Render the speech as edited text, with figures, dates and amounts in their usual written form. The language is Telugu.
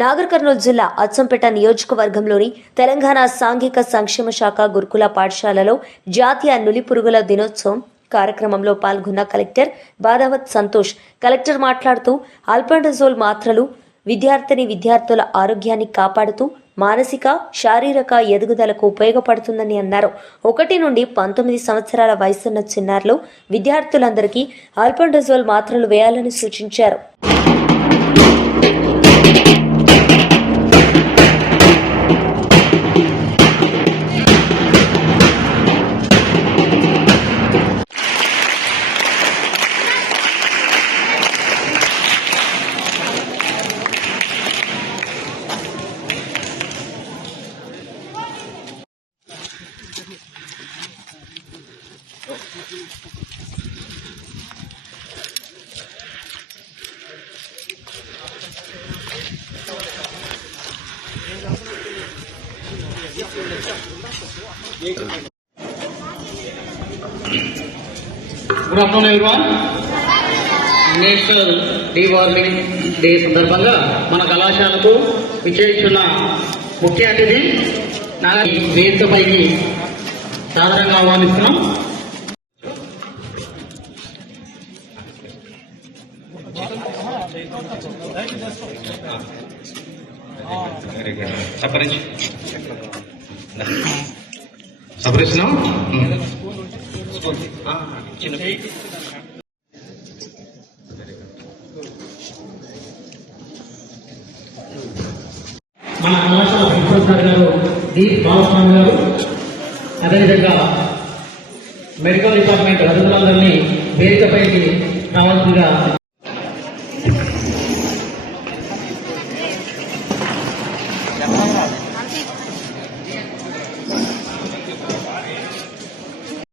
నాగర్ కర్నూలు జిల్లా అచ్చంపేట నియోజకవర్గంలోని తెలంగాణ సాంఘిక సంక్షేమ శాఖ గురుకుల పాఠశాలలో జాతీయ నులిపురుగుల దినోత్సవం కార్యక్రమంలో పాల్గొన్న కలెక్టర్ బాదావత్ సంతోష్. కలెక్టర్ మాట్లాడుతూ ఆల్బెండజోల్ మాత్రలు విద్యార్థుల ఆరోగ్యాన్ని కాపాడుతూ మానసిక శారీరక ఎదుగుదలకు ఉపయోగపడుతుందని అన్నారు. 1 నుండి 19 సంవత్సరాల వయసున్న చిన్నారులు విద్యార్థులందరికీ ఆల్బెండజోల్ మాత్రలు వేయాలని సూచించారు. Good afternoon everyone. National deworming day సందర్భంగా మన కళాశాలకు విచ్చేస్తున్న ముఖ్య అతిథి వేదికపైకి సాధారణంగా ఆహ్వానిస్తున్నాం. సపరిస్తున్నాం. మన కళాశాల ప్రిన్సిపల్ సార్ గారు డి బాలస్వామి గారు, అదేవిధంగా మెడికల్ డిపార్ట్మెంట్ అధికారులందరినీ వేదికపైకి రావాల్సిందిగా